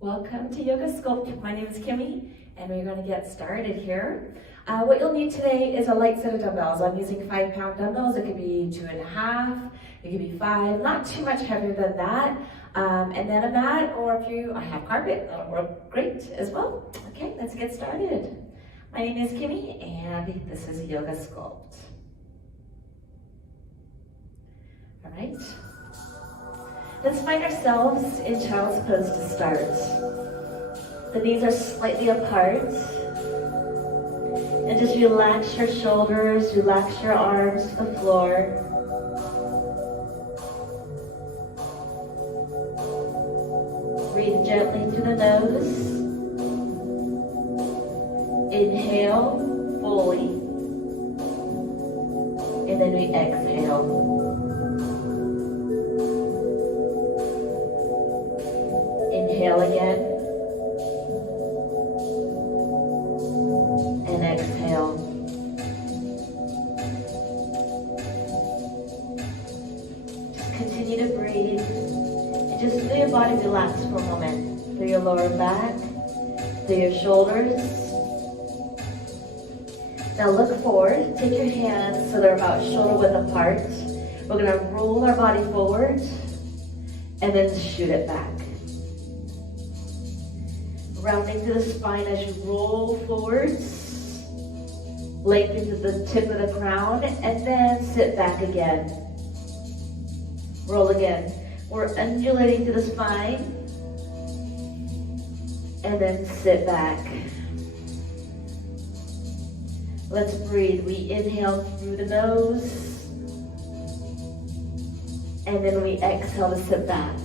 Welcome to Yoga Sculpt. My name is Kimi, and we're going to get started here. What you'll need today is a light set of dumbbells. I'm using 5-pound dumbbells. It could be 2.5, it could be 5, not too much heavier than that. And then a mat, or if you have carpet, that'll work great as well. Okay, let's get started. My name is Kimi, and this is Yoga Sculpt. All right. Let's find ourselves in child's pose to start. The knees are slightly apart. And just relax your shoulders, relax your arms to the floor. Breathe gently through the nose. Inhale fully. And then we exhale. Inhale again, and exhale. Just continue to breathe, and just feel your body relax for a moment. Through your lower back, through your shoulders. Now look forward, take your hands so they're about shoulder width apart. We're going to roll our body forward, and then shoot it back. Rounding through the spine as you roll forwards, lengthen to the tip of the crown, and then sit back again. Roll again. We're undulating through the spine, and then sit back. Let's breathe. We inhale through the nose, and then we exhale to sit back.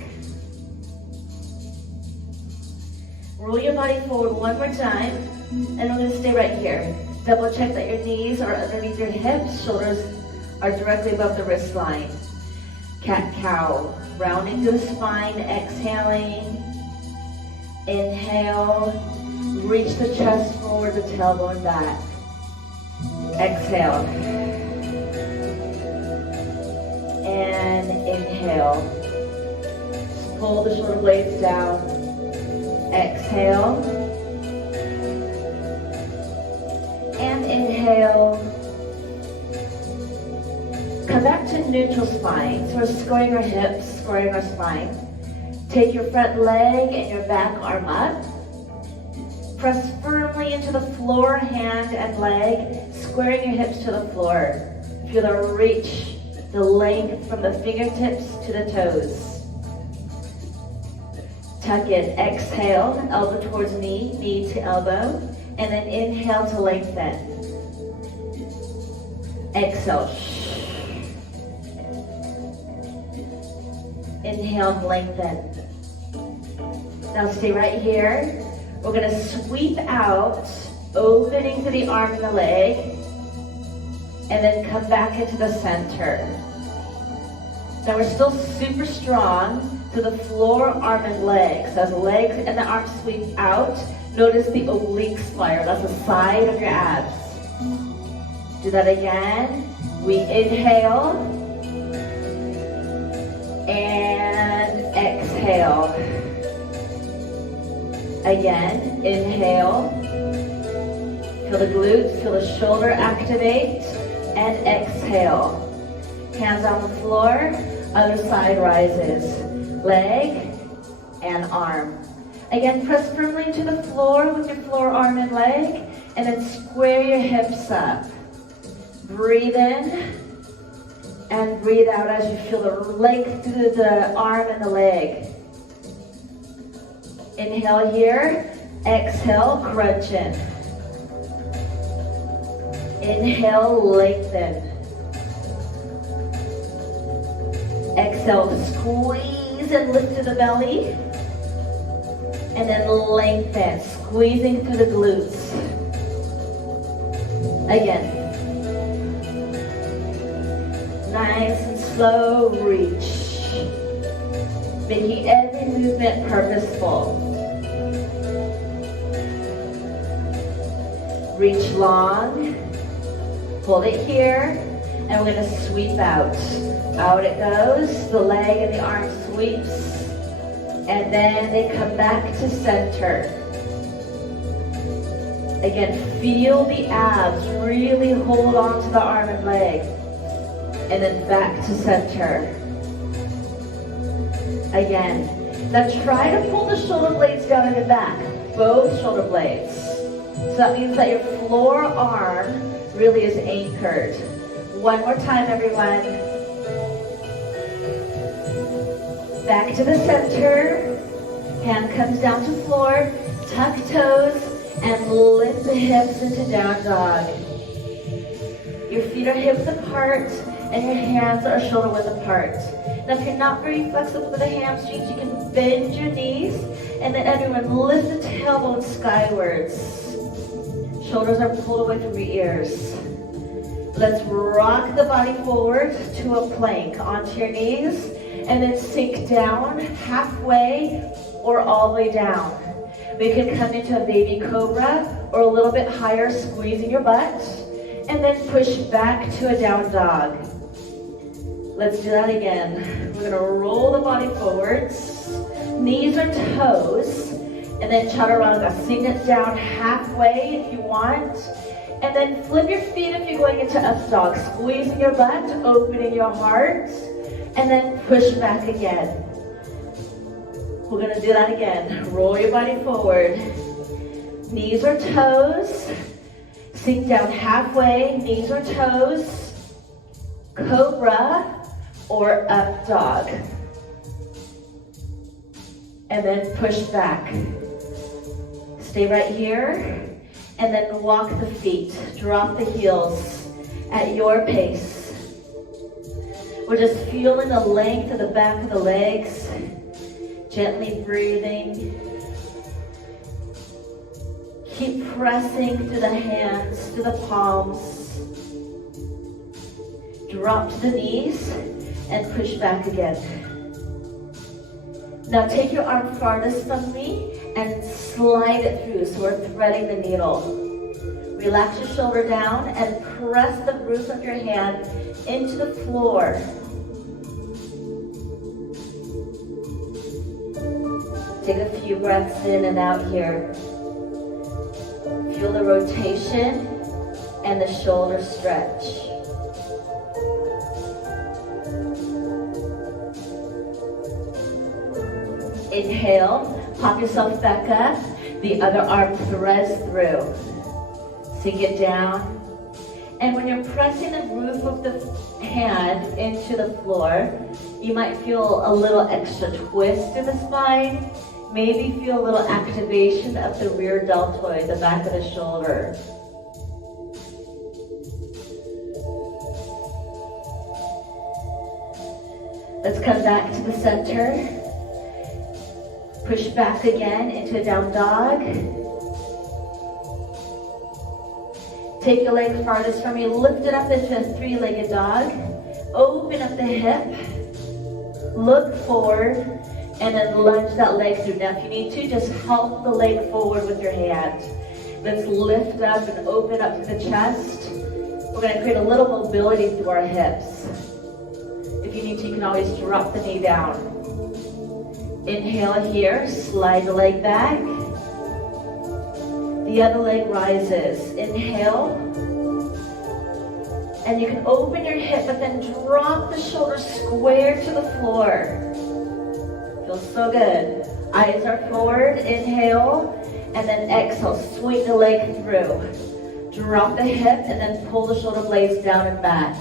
Roll your body forward one more time, and we're going to stay right here. Double check that your knees are underneath your hips, shoulders are directly above the wrist line. Cat-cow, rounding through the spine, exhaling. Inhale, reach the chest forward, the tailbone back. Exhale. And inhale. Just pull the shoulder blades down. Exhale, and inhale. Come back to neutral spine. So we're squaring our hips, squaring our spine. Take your front leg and your back arm up. Press firmly into the floor, hand and leg, squaring your hips to the floor. Feel the reach, the length from the fingertips to the toes. Tuck in, exhale, elbow towards knee, knee to elbow, and then inhale to lengthen. Exhale. Inhale, lengthen. Now stay right here. We're going to sweep out, opening to the arm and the leg, and then come back into the center. Now we're still super strong to the floor, arm, and legs. So as the legs and the arms sweep out, notice the oblique spiral. That's the side of your abs. Do that again. We inhale and exhale. Again, inhale. Feel the glutes, feel the shoulder activate, and exhale. Hands on the floor, other side rises. Leg and arm. Again, press firmly to the floor with your floor, arm, and leg, and then square your hips up. Breathe in and breathe out as you feel the length through the arm and the leg. Inhale here, exhale, crunch in. Inhale, lengthen. Exhale, squeeze and lift to the belly, and then lengthen, squeezing through the glutes. Again. Nice and slow reach. Making every movement purposeful. Reach long, hold it here, and we're going to sweep out. Out it goes, the leg and the arm sweeps, And then they come back to center. Again, feel the abs. Really hold on to the arm and leg. And then back to center. Again. Now try to pull the shoulder blades down in the back. Both shoulder blades. So that means that your floor arm really is anchored. One more time, everyone. Back to the center. Hand comes down to floor. Tuck toes and lift the hips into down dog. Your feet are hips apart and your hands are shoulder width apart. Now if you're not very flexible with the hamstrings, you can bend your knees and then everyone lift the tailbone skywards. Shoulders are pulled away from your ears. Let's rock the body forward to a plank onto your knees and then sink down halfway or all the way down. We can come into a baby cobra or a little bit higher, squeezing your butt, and then push back to a down dog. Let's do that again. We're gonna roll the body forwards, knees or toes, and then chaturanga. Sink it down halfway if you want, and then flip your feet if you're going into up dog. Squeezing your butt, opening your heart, and then push back again. We're gonna do that again. Roll your body forward. Knees or toes. Sink down halfway, knees or toes. Cobra or up dog. And then push back. Stay right here. And then walk the feet. Drop the heels at your pace. We're just feeling the length of the back of the legs. Gently breathing. Keep pressing through the hands, through the palms. Drop to the knees and push back again. Now take your arm farthest from me and slide it through, so we're threading the needle. Relax your shoulder down and press the roof of your hand into the floor. Take a few breaths in and out here. Feel the rotation and the shoulder stretch. Inhale, pop yourself back up. The other arm threads through. Sink it down. And when you're pressing the roof of the hand into the floor, you might feel a little extra twist in the spine. Maybe feel a little activation of the rear deltoid, the back of the shoulder. Let's come back to the center. Push back again into a down dog. Take your leg farthest from you, lift it up into a three-legged dog. Open up the hip. Look forward. And then lunge that leg through. Now if you need to, just help the leg forward with your hand. Let's lift up and open up to the chest. We're going to create a little mobility through our hips. If you need to, you can always drop the knee down. Inhale here, slide the leg back. The other leg rises. Inhale. And you can open your hip, but then drop the shoulders square to the floor. Feels so good. Eyes are forward, inhale, and then exhale, swing the leg through. Drop the hip and then pull the shoulder blades down and back.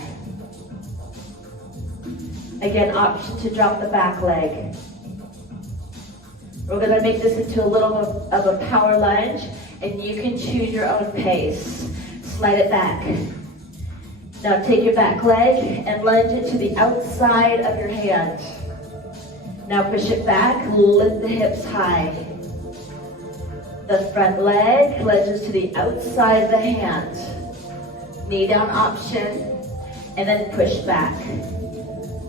Again, option to drop the back leg. We're gonna make this into a little of a power lunge, and you can choose your own pace. Slide it back. Now take your back leg and lunge it to the outside of your hand. Now push it back, lift the hips high. The front leg lunges to the outside of the hand. Knee down option, and then push back.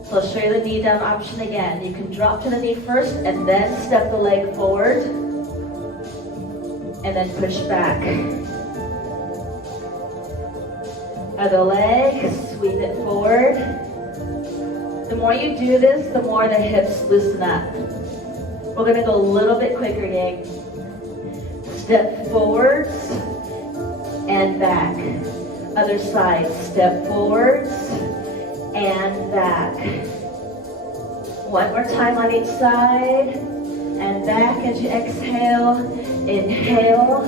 So I'll show you the knee down option again. You can drop to the knee first, and then step the leg forward, and then push back. Other leg, sweep it forward. The more you do this, the more the hips loosen up. We're gonna go a little bit quicker, gang. Step forwards and back. Other side, step forwards and back. One more time on each side and back as you exhale. Inhale,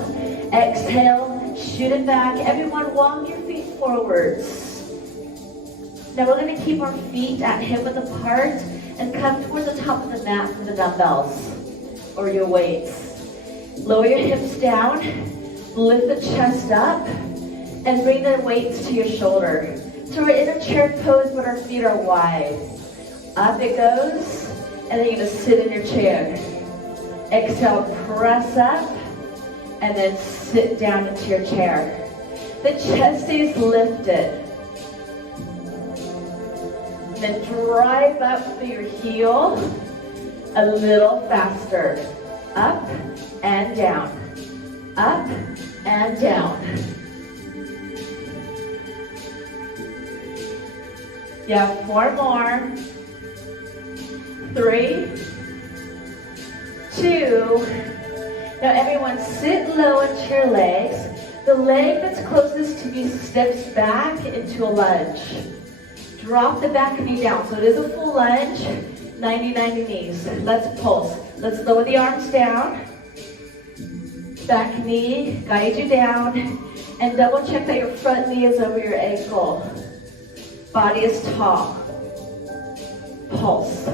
exhale, shoot it back. Everyone walk your feet forwards. Now we're going to keep our feet at hip-width apart and come towards the top of the mat for the dumbbells or your weights. Lower your hips down, lift the chest up, and bring the weights to your shoulder. So we're in a chair pose, but our feet are wide. Up it goes, and then you're gonna sit in your chair. Exhale, press up, and then sit down into your chair. The chest stays lifted. Then drive up through your heel a little faster. Up and down. Up and down. You have 4 more. 3, 2. Now everyone sit low into your legs. The leg that's closest to you steps back into a lunge. Drop the back knee down. So it is a full lunge, 90-90 knees. Let's pulse. Let's lower the arms down. Back knee, guide you down. And double check that your front knee is over your ankle. Body is tall. Pulse,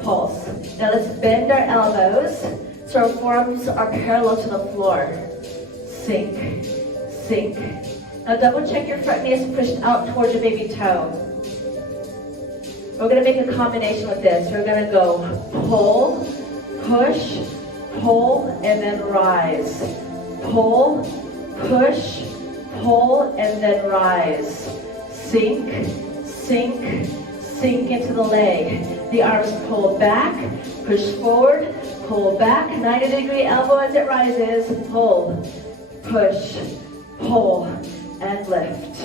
pulse. Now let's bend our elbows so our forearms are parallel to the floor. Sink, sink. Now double check your front knee is pushed out towards your baby toe. We're gonna make a combination with this. We're gonna go pull, push, pull, and then rise. Pull, push, pull, and then rise. Sink, sink, sink into the leg. The arms pull back, push forward, pull back. 90-degree elbow as it rises. Pull, push, pull, and lift.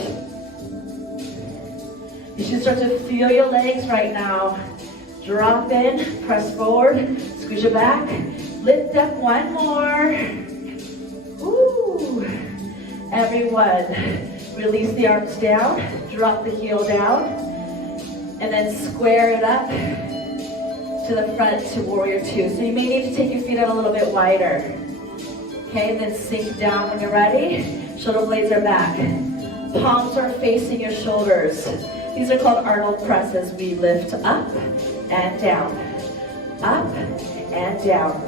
You should start to feel your legs right now. Drop in, press forward, squeeze your back. Lift up one more. Ooh. Everyone, release the arms down, drop the heel down, and then square it up to the front to warrior 2. So you may need to take your feet out a little bit wider. Okay, and then sink down when you're ready. Shoulder blades are back. Palms are facing your shoulders. These are called Arnold presses. We lift up and down, up and down.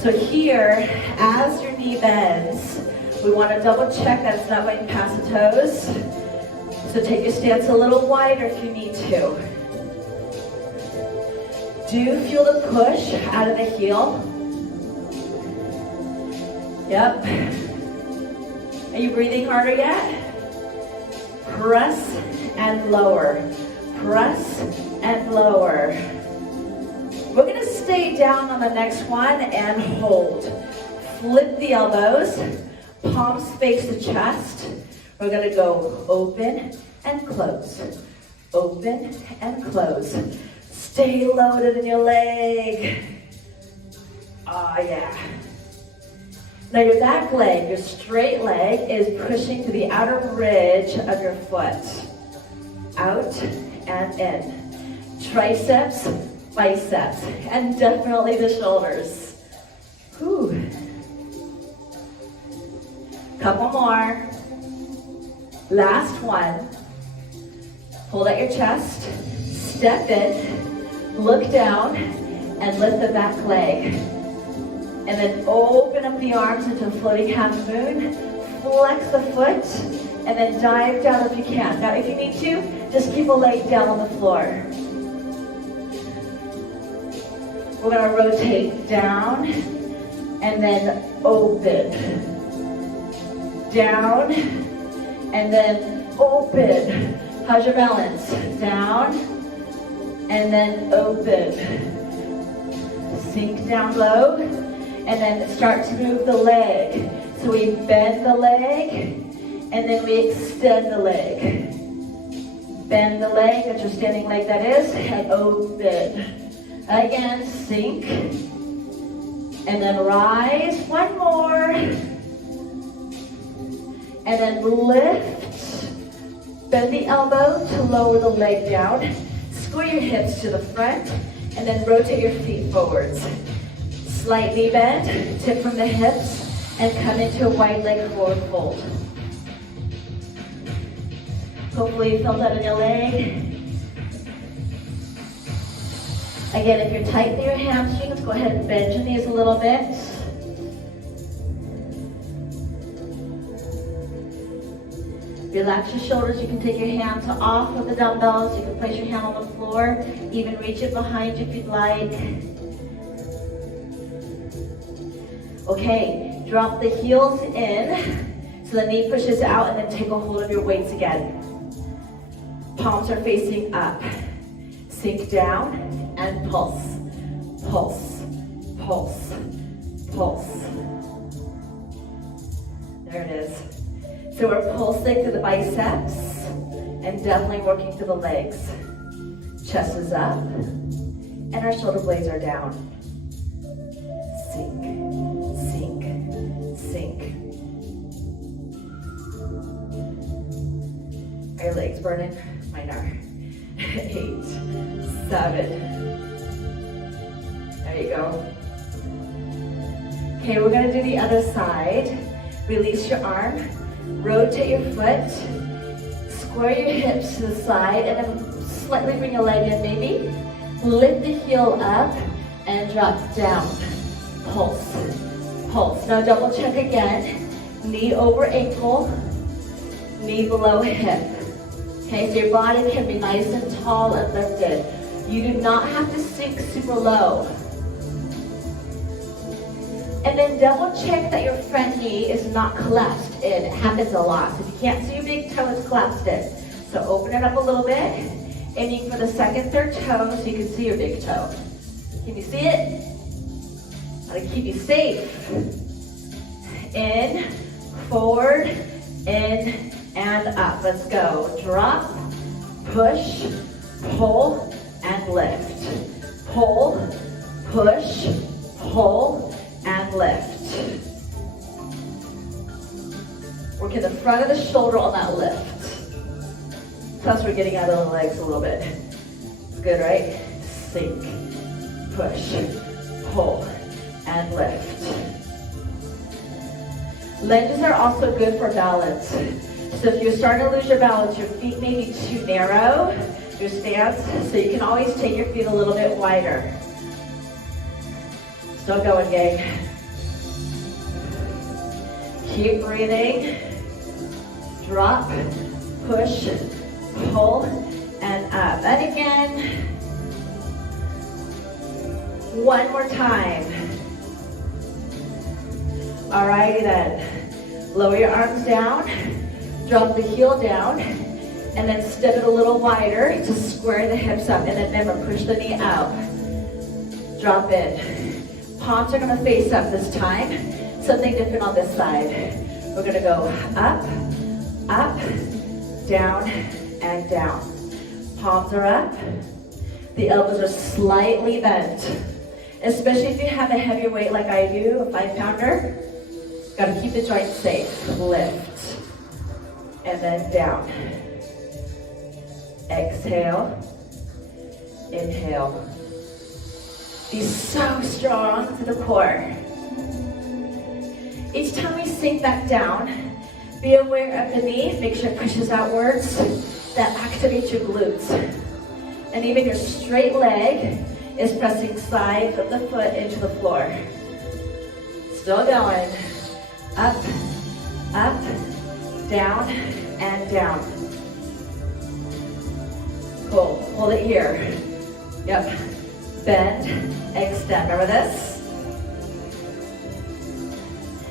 So here, as your knee bends, we want to double check that it's not going past the toes. So take your stance a little wider if you need to. Do feel the push out of the heel. Yep. Are you breathing harder yet? Press and lower. Press and lower. We're going to stay down on the next one and hold. Flip the elbows. Palms face the chest. We're going to go open and close. Open and close. Stay loaded in your leg. Oh, yeah. Now your back leg, your straight leg, is pushing to the outer ridge of your foot. Out and in. Triceps, biceps, and definitely the shoulders. Whew. Couple more. Last one. Hold out your chest. Step in. Look down. And lift the back leg. And then open up the arms into a floating half moon. Flex the foot. And then dive down if you can. Now if you need to, just keep a leg down on the floor. We're going to rotate down. And then open. Down. And then open. How's your balance? Down. And then open. Sink down low. And then start to move the leg. So we bend the leg, and then we extend the leg. Bend the leg, that's your standing leg that is, and open. Again, sink. And then rise, one more. And then lift. Bend the elbow to lower the leg down. Square your hips to the front. And then rotate your feet forwards. Slight knee bend, tip from the hips, and come into a wide leg forward fold. Hopefully you felt that in your leg. Again, if you're tight in your hamstrings, go ahead and bend your knees a little bit. Relax your shoulders. You can take your hands off of the dumbbells. You can place your hand on the floor. Even reach it behind you if you'd like. Okay, drop the heels in so the knee pushes out, and then take a hold of your weights again. Palms are facing up. Sink down and pulse. Pulse, pulse, pulse. There it is. So we're pulsing through the biceps and definitely working through the legs. Chest is up and our shoulder blades are down. Sink, sink, sink. Are your legs burning? Mine are. 8, 7. There you go. Okay, we're gonna do the other side. Release your arm. Rotate your foot, square your hips to the side, and then slightly bring your leg in maybe. Lift the heel up and drop down. Pulse, pulse. Now double check again. Knee over ankle, knee below hip. Okay, so your body can be nice and tall and lifted. You do not have to sink super low. And then double check that your front knee is not collapsed in. It happens a lot. So if you can't see your big toe, it's collapsed in. So open it up a little bit. Aiming for the second, third toe so you can see your big toe. Can you see it? Gotta keep you safe. In, forward, in, and up. Let's go. Drop, push, pull, and lift. Pull, push, pull, and lift. Working the front of the shoulder on that lift. Plus we're getting out of the legs a little bit. It's good, right? Sink, push, pull, and lift. Lunges are also good for balance. So if you're starting to lose your balance, your feet may be too narrow, your stance, so you can always take your feet a little bit wider. Still going, gang. Keep breathing. Drop, push, pull, and up. And again. One more time. Alrighty then. Lower your arms down. Drop the heel down. And then step it a little wider to square the hips up. And then remember, push the knee out. Drop in. Palms are going to face up this time. Something different on this side. We're going to go up, up, down, and down. Palms are up. The elbows are slightly bent. Especially if you have a heavier weight like I do, a 5-pounder. Got to keep the joints safe. Lift. And then down. Exhale. Inhale. Be so strong to the core. Each time we sink back down, be aware of the knee. Make sure it pushes outwards. That activates your glutes. And even your straight leg is pressing side of the foot into the floor. Still going. Up, up, down, and down. Cool. Hold it here. Yep. Bend, extend. Remember this?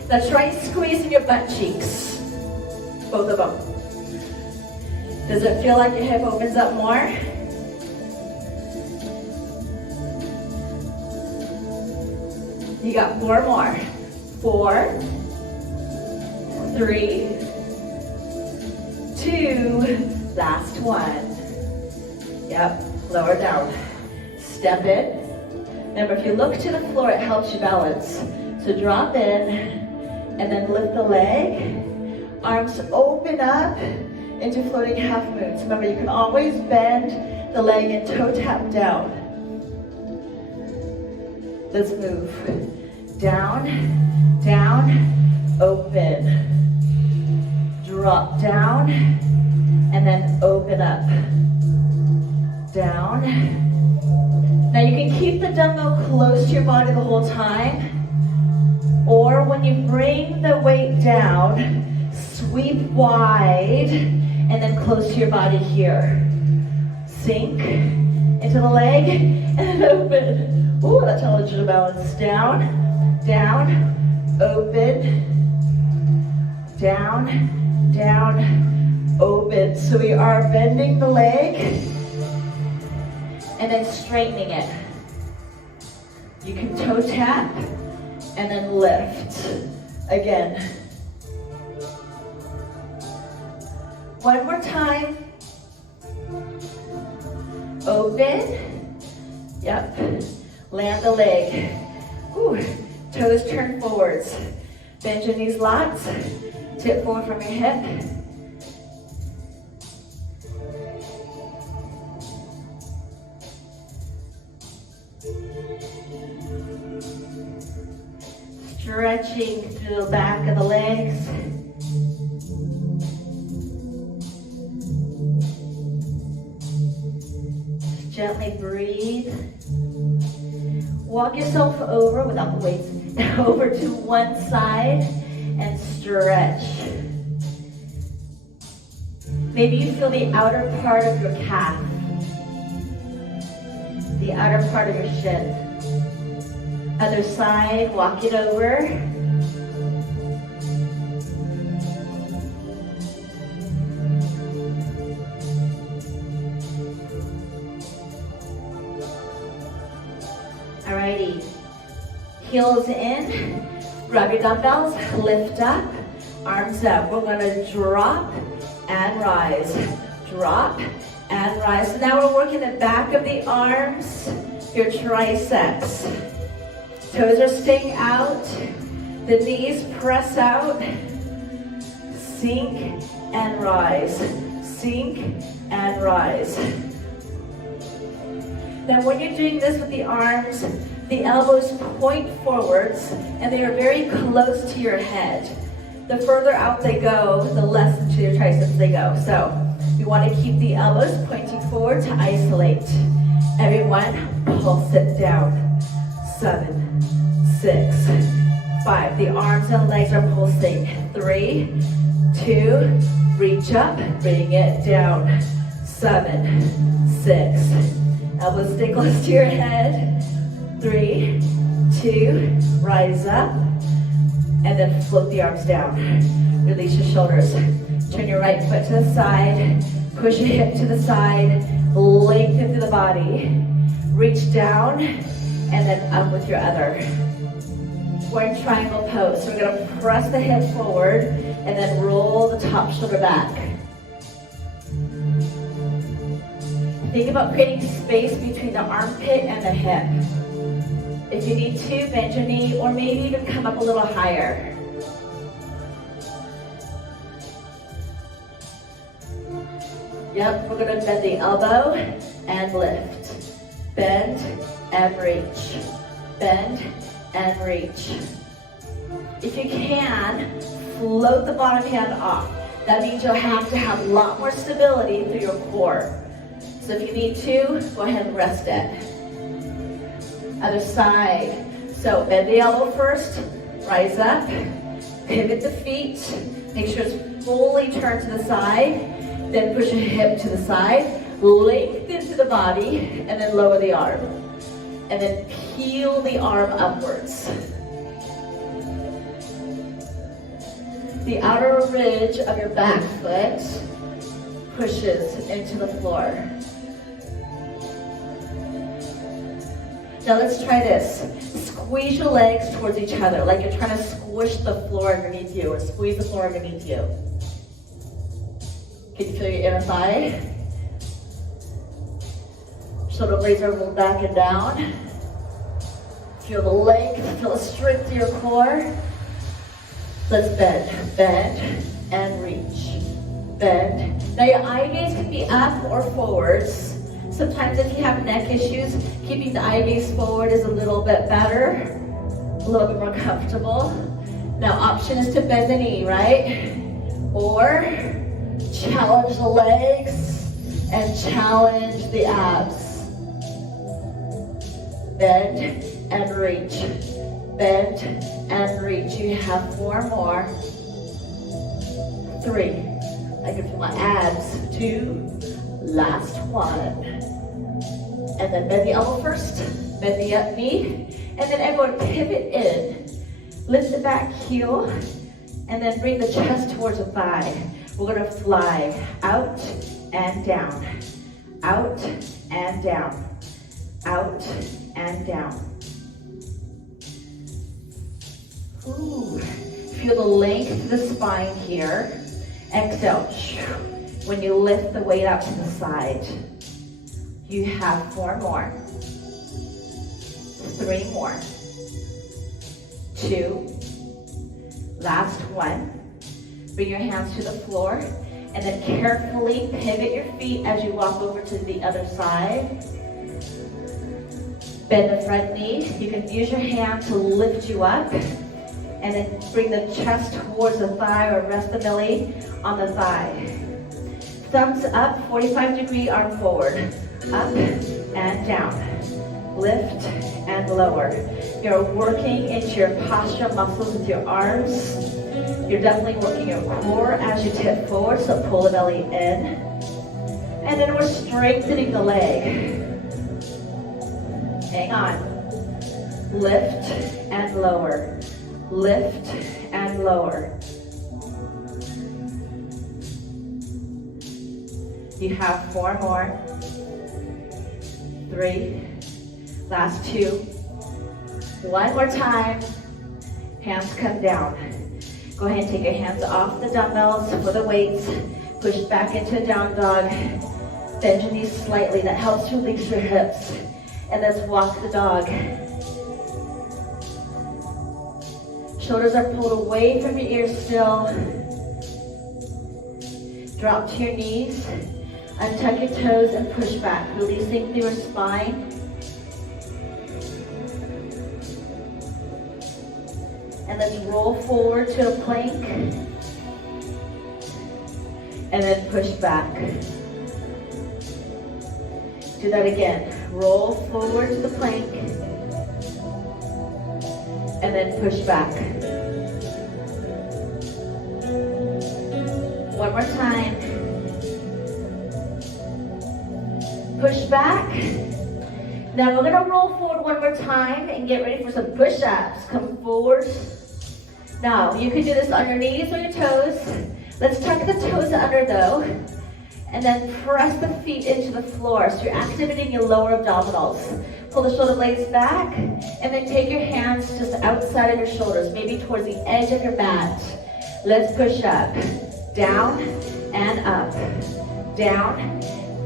Now try squeezing your butt cheeks. Both of them. Does it feel like your hip opens up more? You got 4 more. 4, 3, 2, last one. Yep, lower down. Step in, Remember, if you look to the floor, it helps you balance. So drop in and then lift the leg. Arms open up into floating half moons. Remember, you can always bend the leg and toe tap down. Let's move. Down, down, open. Drop down, and then open up. Down. Now you can keep the dumbbell close to your body the whole time, or when you bring the weight down, sweep wide, and then close to your body here. Sink into the leg, and open. Ooh, that challenges your balance. Down, down, open, down, down, open. So we are bending the leg and then straightening it. You can toe tap and then lift. Again. One more time. Open. Yep. Land the leg. Ooh. Toes turn forwards. Bend your knees lots. Tip forward from your hip. Stretching through the back of the legs. Just gently breathe. Walk yourself over without the weights, over to one side and stretch. Maybe you feel the outer part of your calf, the outer part of your shin. Other side, walk it over. Alrighty, heels in, grab your dumbbells, lift up, arms up. We're gonna drop and rise, drop and rise. So now we're working the back of the arms, your triceps. Toes are staying out, the knees press out, sink and rise, sink and rise. Now when you're doing this with the arms, the elbows point forwards and they are very close to your head. The further out they go, the less into your triceps they go. So we want to keep the elbows pointing forward to isolate. Everyone, pulse it down. 7, 6, 5. The arms and legs are pulsing. 3, 2, reach up, bring it down. 7, 6. Elbows stay close to your head. 3, 2, rise up, and then float the arms down. Release your shoulders. Turn your right foot to the side, push your hip to the side, lengthen through the body. Reach down, and then up with your other. We're in triangle pose. So we're gonna press the hip forward, and then roll the top shoulder back. Think about creating space between the armpit and the hip. If you need to, bend your knee, or maybe even come up a little higher. Yep, we're gonna bend the elbow and lift. Bend and reach. Bend and reach. If you can, float the bottom hand off. That means you'll have to have a lot more stability through your core. So if you need to, go ahead and rest it. Other side. So bend the elbow first, rise up, pivot the feet, make sure it's fully turned to the side, then push your hip to the side, lengthen through the body, and then lower the arm. And then peel the arm upwards. The outer ridge of your back foot pushes into the floor. Now let's try this. Squeeze your legs towards each other, like you're trying to squish the floor underneath you, or squeeze the floor underneath you. Can you feel your inner thigh? Shoulder blades are rolled back and down. Feel the length, feel the strength to your core. Let's bend, bend, and reach. Bend. Now your eye gaze can be up or forwards. Sometimes if you have neck issues, keeping the eye gaze forward is a little bit better, a little bit more comfortable. Now option is to bend the knee, right? Or challenge the legs and challenge the abs. Bend and reach. Bend and reach. You have 4 more. 3. I can feel my abs. 2. Last 1. And then bend the elbow first. Bend the up knee. And then everyone pivot in. Lift the back heel. And then bring the chest towards the thigh. We're going to fly out and down. Out and down. Out and down. Ooh. Feel the length of the spine here. Exhale. When you lift the weight out to the side. You have 4 more. 3 more. 2. Last 1. Bring your hands to the floor. And then carefully pivot your feet as you walk over to the other side. Bend the front knee. You can use your hand to lift you up. And then bring the chest towards the thigh or rest the belly on the thigh. Thumbs up, 45-degree arm forward. Up and down. Lift and lower. You're working into your posture muscles with your arms. You're definitely working your core as you tip forward, so pull the belly in. And then we're strengthening the leg. Hang on. Lift and lower. Lift and lower. You have 4 more. 3. Last 2. 1 more time. Hands come down. Go ahead and take your hands off the dumbbells for the weights. Push back into a down dog. Bend your knees slightly. That helps release your hips. And let's walk the dog. Shoulders are pulled away from your ears still. Drop to your knees. Untuck your toes and push back, releasing through your spine. And let's roll forward to a plank. And then push back. Do that again. Roll forward to the plank. And then push back. One more time. Push back. Now we're going to roll forward one more time and get ready for some push-ups. Come forward. Now you can do this on your knees or your toes. Let's tuck the toes under though. And then press the feet into the floor. So you're activating your lower abdominals. Pull the shoulder blades back. And then take your hands just outside of your shoulders, maybe towards the edge of your mat. Let's push up. Down and up. Down.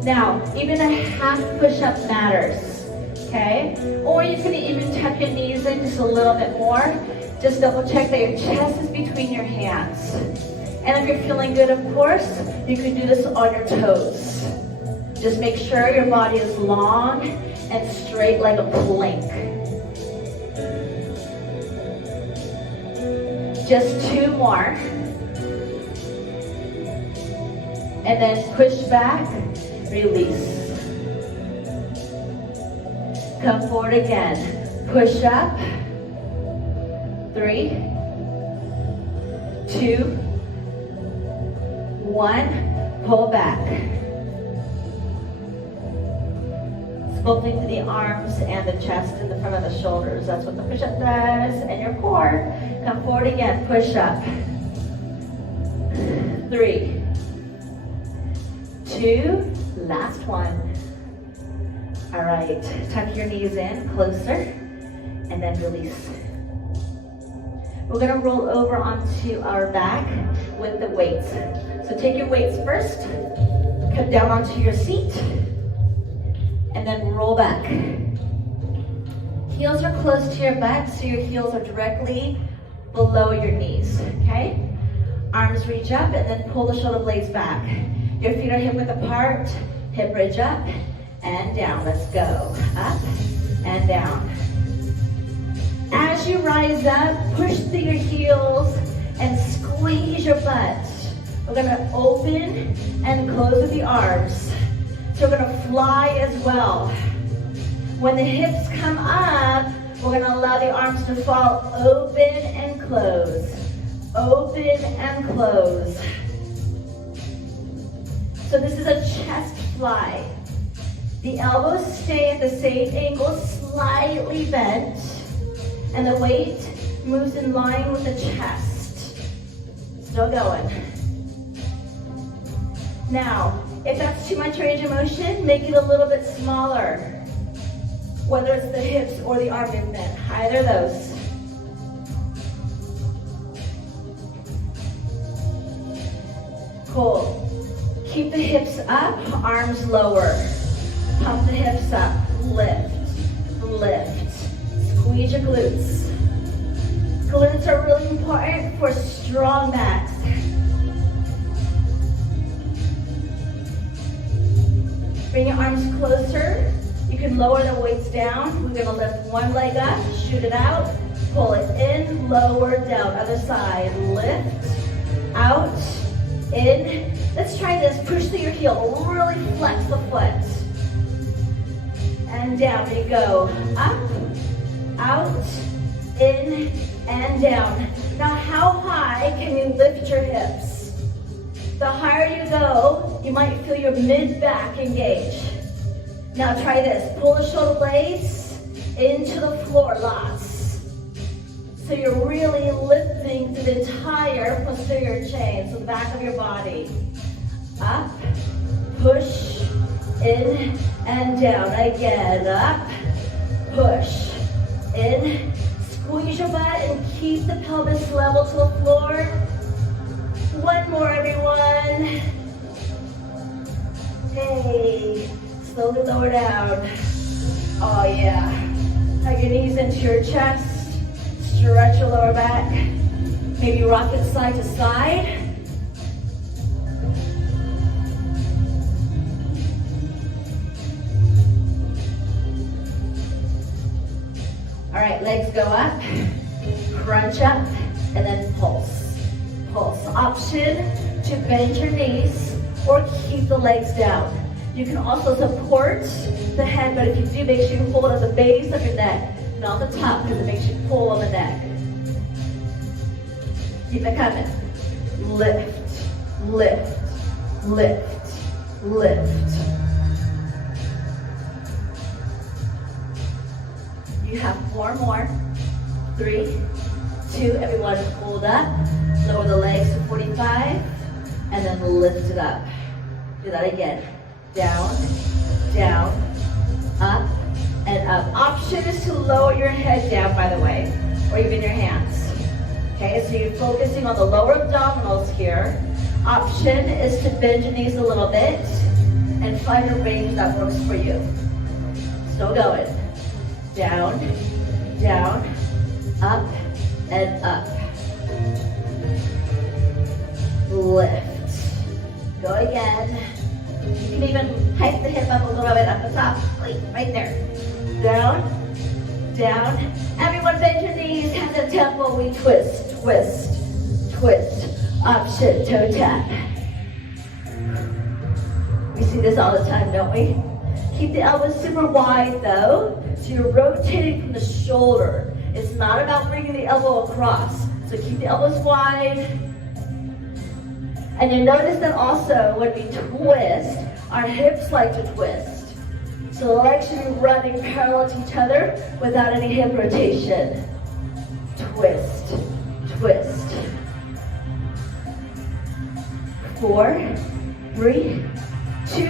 Now, even a half push-up matters. Okay? Or you can even tuck your knees in just a little bit more. Just double check that your chest is between your hands. And if you're feeling good, of course, you can do this on your toes. Just make sure your body is long and straight like a plank. Just 2 more. And then push back, release. Come forward again. Push up. 3, 2, 1. Pull back. Sculpting to the arms and the chest and the front of the shoulders. That's what the push-up does. And your core. Come forward again. Push up. 3, 2. Last 1. All right. Tuck your knees in closer. And then release. We're going to roll over onto our back with the weights. So take your weights first. Come down onto your seat. And then roll back. Heels are close to your butt, so your heels are directly below your knees, okay? Arms reach up and then pull the shoulder blades back. Your feet are hip width apart, hip bridge up and down. Let's go. Up and down. As you rise up, push through your heels and squeeze your butt. We're gonna open and close with the arms. So we're gonna fly as well. When the hips come up, we're gonna allow the arms to fall open and close. Open and close. So this is a chest fly. The elbows stay at the same angle, slightly bent, and the weight moves in line with the chest. Still going. Now, if that's too much range of motion, make it a little bit smaller. Whether it's the hips or the arm movement, either of those. Cool. Keep the hips up, arms lower. Pump the hips up, lift, lift. Squeeze your glutes. Glutes are really important for strong backs. Bring your arms closer. You can lower the weights down. We're gonna lift one leg up, shoot it out, pull it in, lower, down. Other side, lift, out, in. Let's try this, push through your heel, really flex the foot. And down, there you go. Up, out, in, and down. Now how high can you lift your hips? The higher you go, you might feel your mid-back engage. Now try this, pull the shoulder blades into the floor, lots. So you're really lifting through the entire posterior chain, so the back of your body. Up, push, in, and down. Again, up, push, in. Squeeze your butt and keep the pelvis level to the floor. One more, everyone. Hey. Slowly lower down. Oh yeah. Hug your knees into your chest. Stretch your lower back. Maybe rock it side to side. All right, legs go up, crunch up, and then pulse. Pulse. Option to bend your knees or keep the legs down. You can also support the head, but if you do, make sure you hold at the base of your neck, not the top, because it makes you pull on the neck. Keep it coming. Lift, lift, lift, lift. You have 4 more. 3, 2, everyone hold up. Lower the legs to 45, and then lift it up. Do that again. Down, down, up, and up. Option is to lower your head down, by the way, or even your hands. Okay, so you're focusing on the lower abdominals here. Option is to bend your knees a little bit and find a range that works for you. Still going. Down, down, up, and up. Lift. Go again. You can even hike the hip up a little bit at the top. Wait, right there. Down, down. Everyone bend your knees, hands at temple. We twist, twist, twist. Option, toe tap. We see this all the time, don't we? Keep the elbows super wide though. So you're rotating from the shoulder. It's not about bringing the elbow across. So keep the elbows wide. And you notice that also when we twist, our hips like to twist. So the legs should be running parallel to each other without any hip rotation. Twist, twist. 4, 3, 2,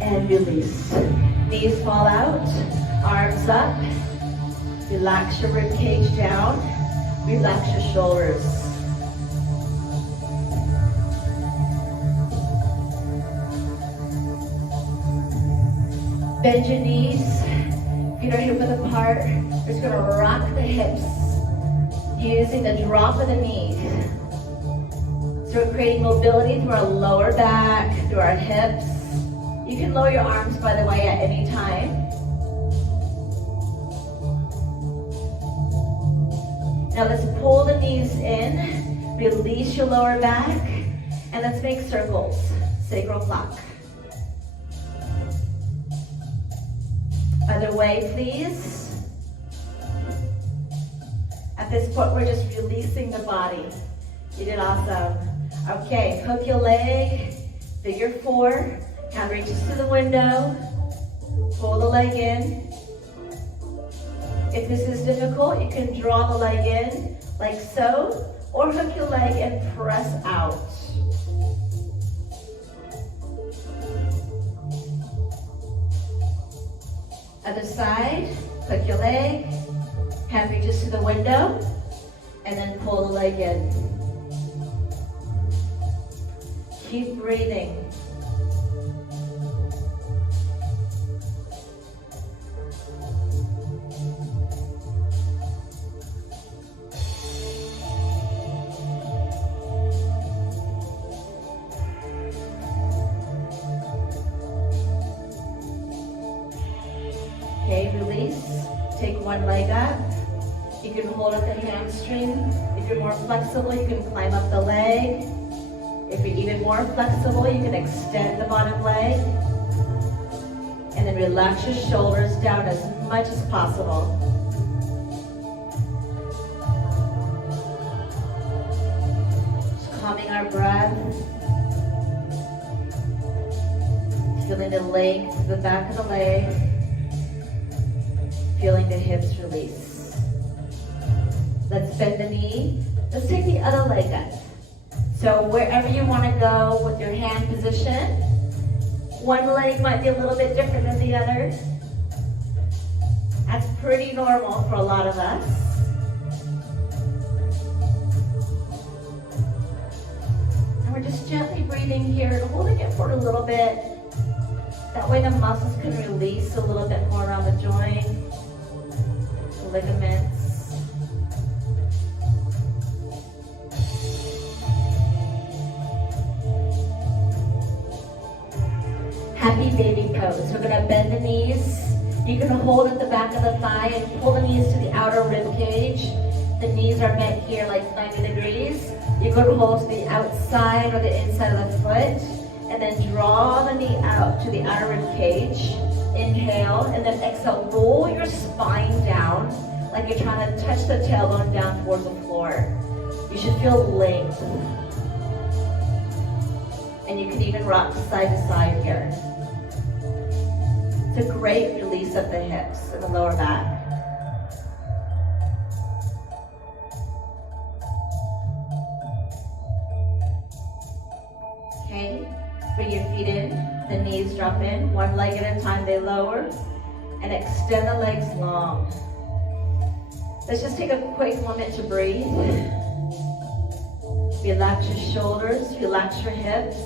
and release. Knees fall out, arms up. Relax your rib cage down. Relax your shoulders. Bend your knees. If you feet are hip width apart. We're just gonna rock the hips using the drop of the knees. So we're creating mobility through our lower back, through our hips. You can lower your arms, by the way, at any time. Now let's pull the knees in, release your lower back, and let's make circles, sacral clock. Other way, please. At this point, we're just releasing the body. You did awesome. Okay, hook your leg, figure 4, hand reaches to the window, pull the leg in. If this is difficult, you can draw the leg in like so, or hook your leg and press out. Other side, hook your leg, hand reaches to the window, and then pull the leg in. Keep breathing. Okay, release. Take one leg up. You can hold up the hamstring. If you're more flexible, you can climb up the leg. If you're even more flexible, you can extend the bottom leg. And then relax your shoulders down as much as possible. Just calming our breath. Feeling the length of the back of the leg. Feeling the hips release. Let's bend the knee. Let's take the other leg up. So wherever you want to go with your hand position, one leg might be a little bit different than the other. That's pretty normal for a lot of us. And we're just gently breathing here and holding it for a little bit. That way the muscles can release a little bit more around the joint, the ligaments. Happy baby pose. We're going to bend the knees. You can hold at the back of the thigh and pull the knees to the outer rib cage. The knees are bent here like 90 degrees. You can hold to the outside or the inside of the foot. And then draw the knee out to the outer rib cage. Inhale, and then exhale. Roll your spine down like you're trying to touch the tailbone down towards the floor. You should feel length. And you can even rock side to side here. It's a great release of the hips and the lower back. Okay, bring your feet in, the knees drop in, one leg at a time they lower, and extend the legs long. Let's just take a quick moment to breathe. Relax your shoulders, relax your hips.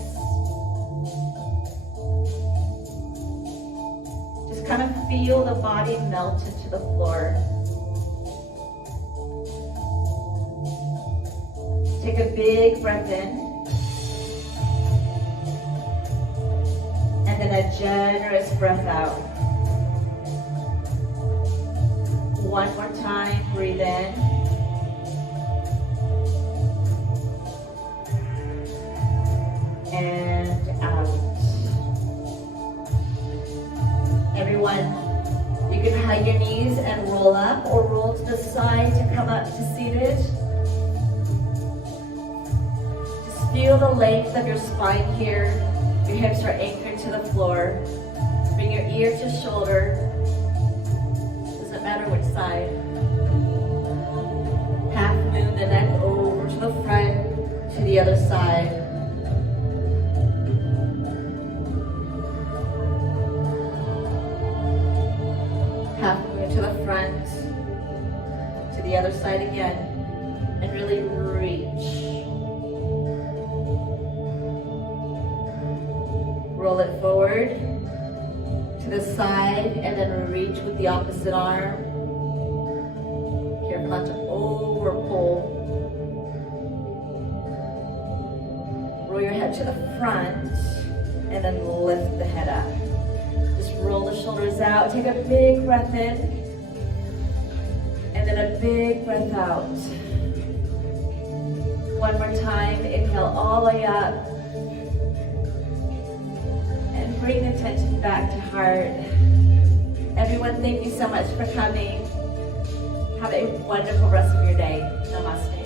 Just kind of feel the body melt into the floor. Take a big breath in. And then a generous breath out. One more time, breathe in. And out. Everyone, you can hug your knees and roll up or roll to the side to come up to seated. Just feel the length of your spine here. Your hips are anchored to the floor. Bring your ear to shoulder. Doesn't matter which side. Half move the neck over to the front, to the other side. Half move to the front, to the other side again, and really reach. Roll it forward to the side, and then reach with the opposite arm. Careful not to over pull. Roll your head to the front, and then lift the head up. Just roll the shoulders out. Take a big breath in, and then a big breath out. One more time. Inhale all the way up. And bring attention back to heart. Everyone, thank you so much for coming. Have a wonderful rest of your day. Namaste.